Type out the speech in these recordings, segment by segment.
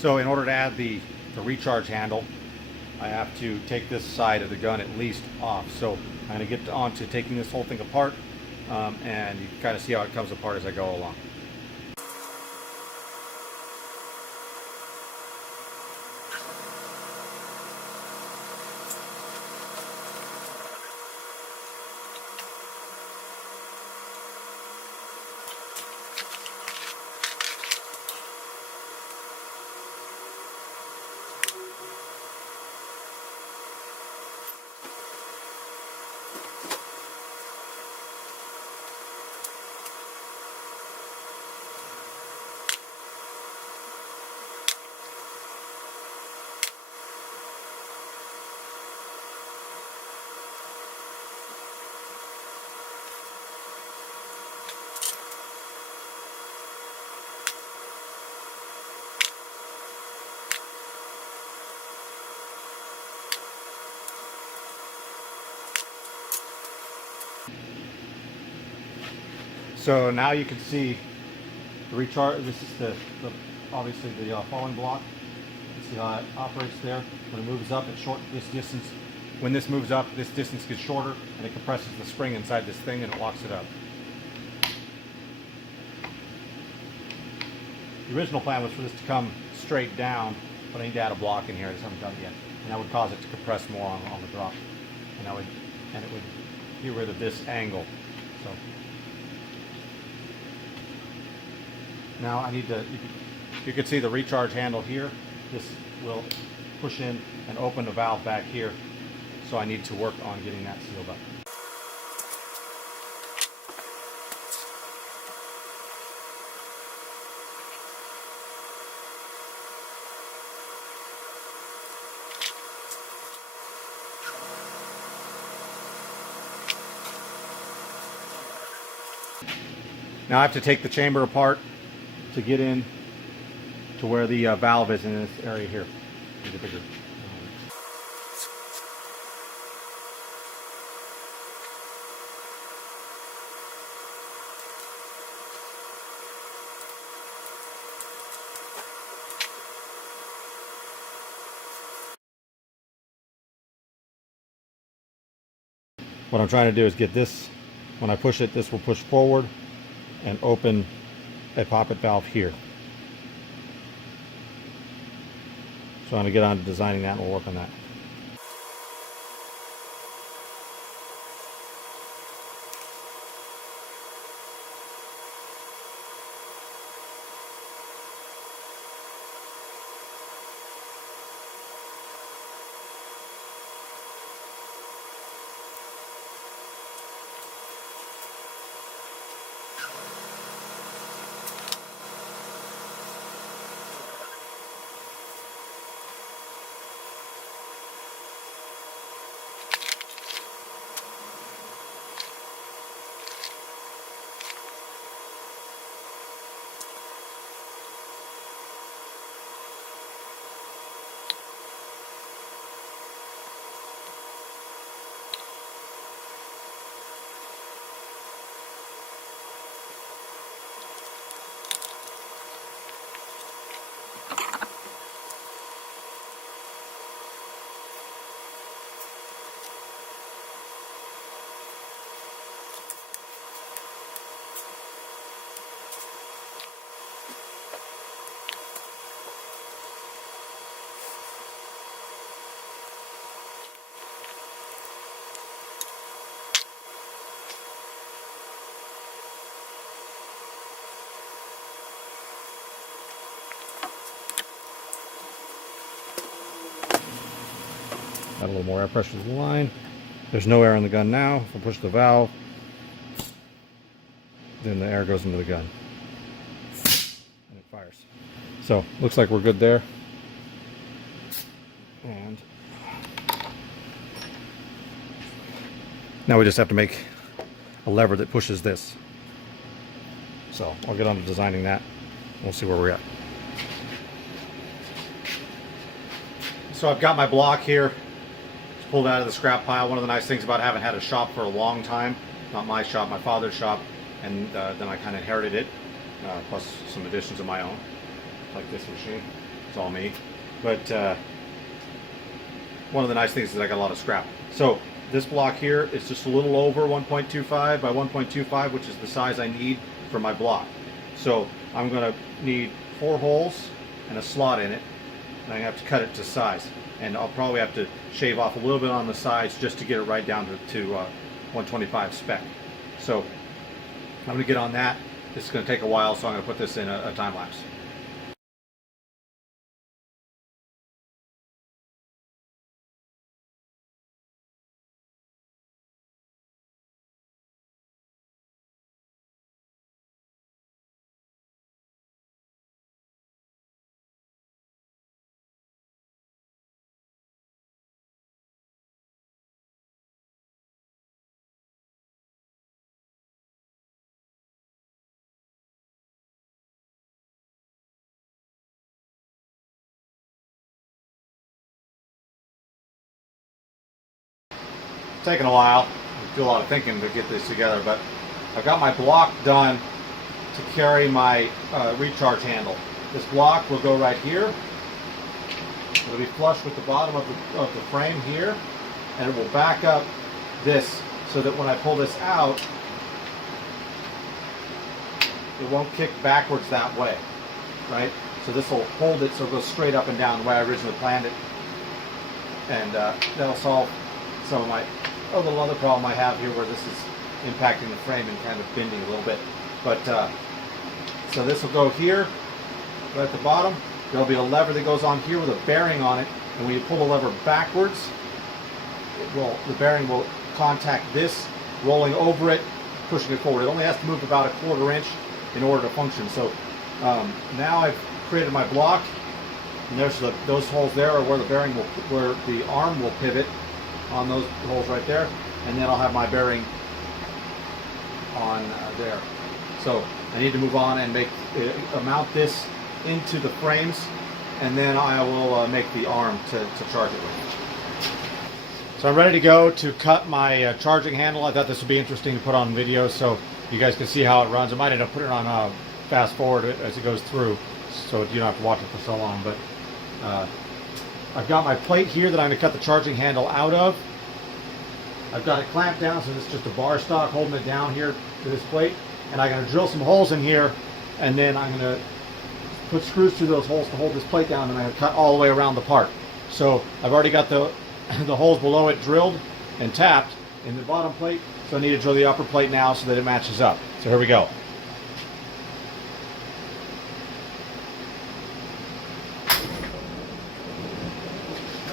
So in order to add the recharge handle, I have to take this side of the gun at least off. So I'm going to get on to taking this whole thing apart, and you can kind of see how it comes apart as I go along. So now you can see the recharge. This is the obviously the falling block. You see how it operates there. When it moves up, it's short this distance. When this moves up, this distance gets shorter, and it compresses the spring inside this thing, and it locks it up. The original plan was for this to come straight down, but I need to add a block in here. I just haven't done it yet, and that would cause it to compress more on the drop, and it would get rid of this angle. So. Now I need to, you can see the recharge handle here. This will push in and open the valve back here. So I need to work on getting that sealed up. Now I have to take the chamber apart to get in to where the valve is in this area here. Need a bigger. What I'm trying to do is get this, when I push it, this will push forward and open a poppet valve here. So I'm going to get on to designing that and we'll work on that. Add a little more air pressure to the line. There's no air in the gun now. If I push the valve, then the air goes into the gun and it fires. So looks like we're good there. And now we just have to make a lever that pushes this. So I'll get on to designing that. We'll see where we're at. So I've got my block here. It's pulled out of the scrap pile. One of the nice things about having had a shop for a long time, not my shop, my father's shop, and then I kind of inherited it, plus some additions of my own, like this machine. It's all me. But one of the nice things is I got a lot of scrap. So this block here is just a little over 1.25 by 1.25, which is the size I need for my block. So I'm going to need 4 holes and a slot in it, and I have to cut it to size. And I'll probably have to shave off a little bit on the sides just to get it right down to 125 spec. So I'm going to get on that. This is going to take a while, so I'm going to put this in a time lapse. Taking a while. I do a lot of thinking to get this together, but I've got my block done to carry my recharge handle. This block will go right here. It'll be flush with the bottom of the frame here, and it will back up this so that when I pull this out, it won't kick backwards that way, right? So this will hold it so it goes straight up and down the way I originally planned it, and that'll solve some of my little other problem I have here where this is impacting the frame and kind of bending a little bit. But so this will go here, right at the bottom. There'll be a lever that goes on here with a bearing on it, and when you pull the lever backwards, the bearing will contact this, rolling over it, pushing it forward. It only has to move about 1/4 inch in order to function. So now I've created my block, and there's those holes there are where the bearing will, where the arm will pivot on those holes right there, and then I'll have my bearing on there. So I need to move on and mount this into the frames, and then I will make the arm to charge it with. So I'm ready to go to cut my charging handle. I thought this would be interesting to put on video so you guys can see how it runs. I might end up putting it on fast forward as it goes through, so you don't have to watch it for so long. But I've got my plate here that I'm going to cut the charging handle out of. I've got it clamped down, so it's just a bar stock holding it down here to this plate. And I'm going to drill some holes in here, and then I'm going to put screws through those holes to hold this plate down, and I'm going to cut all the way around the part. So I've already got the holes below it drilled and tapped in the bottom plate, so I need to drill the upper plate now so that it matches up. So here we go.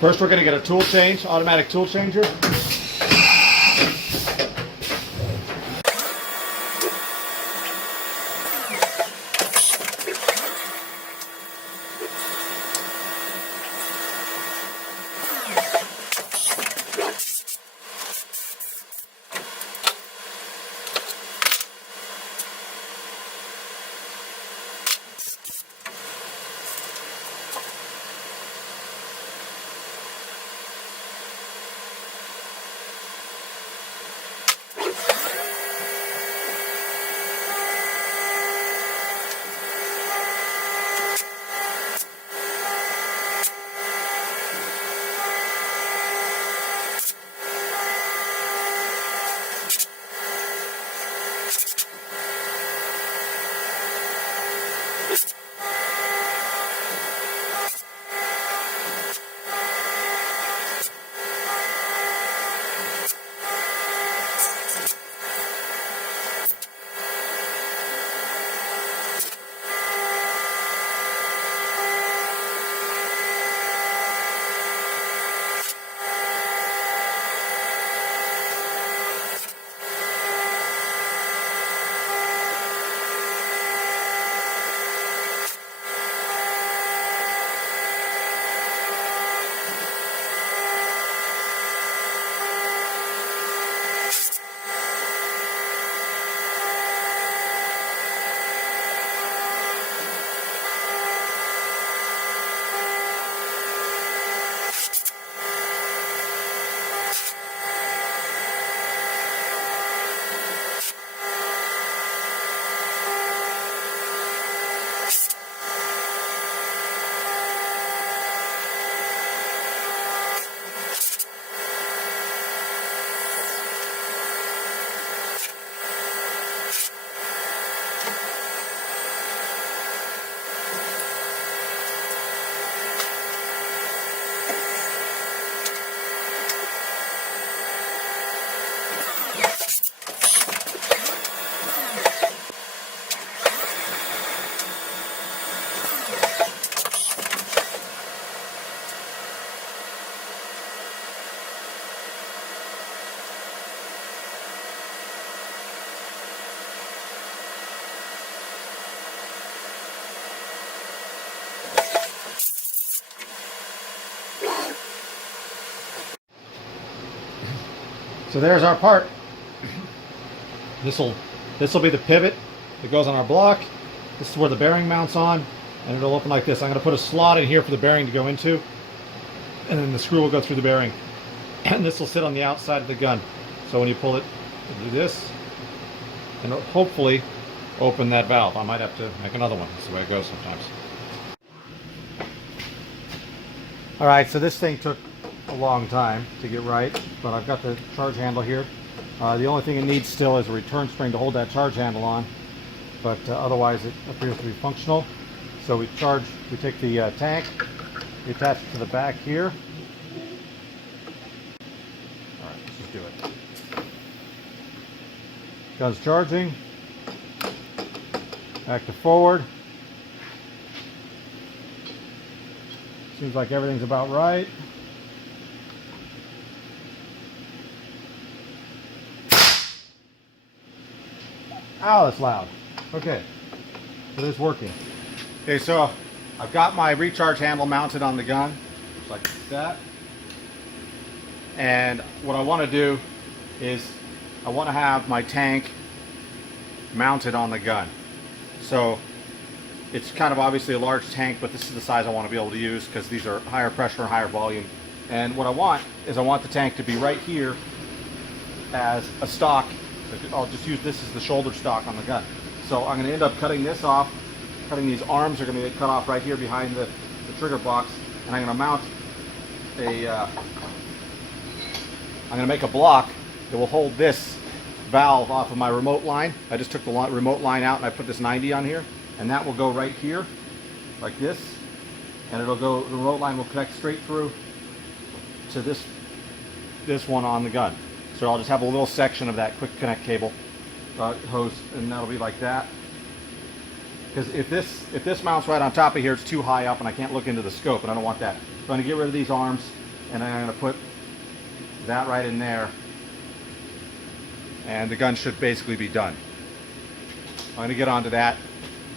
First we're going to get a tool change, automatic tool changer. So there's our part. This will be the pivot that goes on our block. This is where the bearing mounts on, and it'll open like this. I'm going to put a slot in here for the bearing to go into, and then the screw will go through the bearing. And this will sit on the outside of the gun. So when you pull it, you'll do this, and it'll hopefully open that valve. I might have to make another one. That's the way it goes sometimes. All right, so this thing took a long time to get right, but I've got the charge handle here. The only thing it needs still is a return spring to hold that charge handle on, but otherwise it appears to be functional. So we take the tank, we attach it to the back here. All right, let's just do it. Gun's charging. Back to forward. Seems like everything's about right. Ow, that's loud. Okay, so it's working. Okay, so I've got my recharge handle mounted on the gun, just like that. And what I want to do is I want to have my tank mounted on the gun. So it's kind of obviously a large tank, but this is the size I want to be able to use because these are higher pressure and higher volume. And what I want is I want the tank to be right here as a stock. I'll just use this as the shoulder stock on the gun. So I'm going to end up cutting this off. Cutting these arms are going to get cut off right here behind the trigger box, and I'm going to mount I'm going to make a block that will hold this valve off of my remote line. I just took the remote line out and I put this 90 on here, and that will go right here like this, and it'll go, the remote line will connect straight through to this one on the gun. So I'll just have a little section of that quick connect cable hose, and that'll be like that. Because if this mounts right on top of here, it's too high up and I can't look into the scope, and I don't want that. So I'm going to get rid of these arms, and I'm going to put that right in there, and the gun should basically be done. I'm going to get onto that,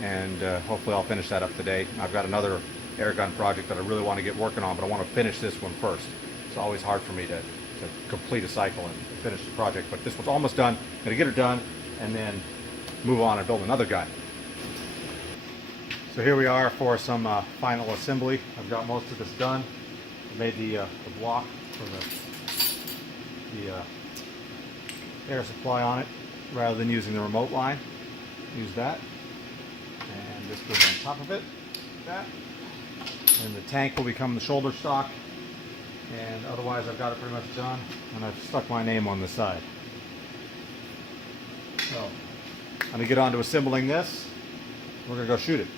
and hopefully I'll finish that up today. I've got another air gun project that I really want to get working on, but I want to finish this one first. It's always hard for me to complete a cycle and finish the project, but this one's almost done. I'm going to get it done and then move on and build another gun. So here we are for some final assembly. I've got most of this done. I made the block for the air supply on it rather than using the remote line. Use that, and this goes on top of it, like that. And the tank will become the shoulder stock, and otherwise I've got it pretty much done, and I've stuck my name on the side. So I'm going to get on to assembling this. We're going to go shoot it.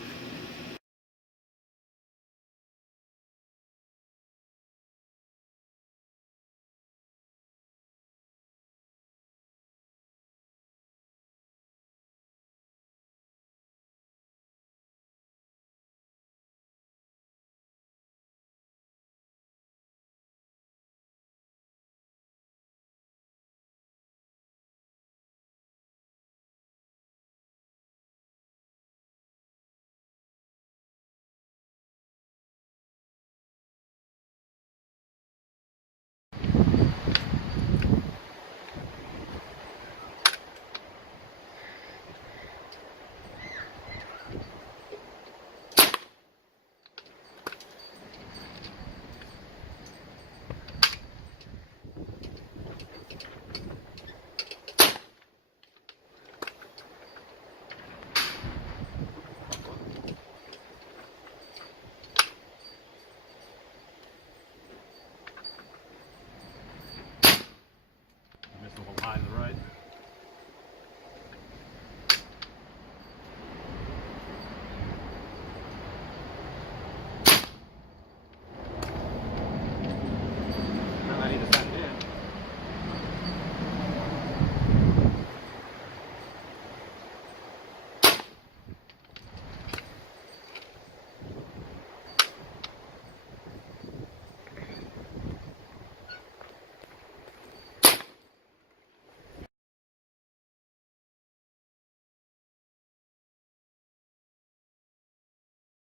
Missed a little line to the right.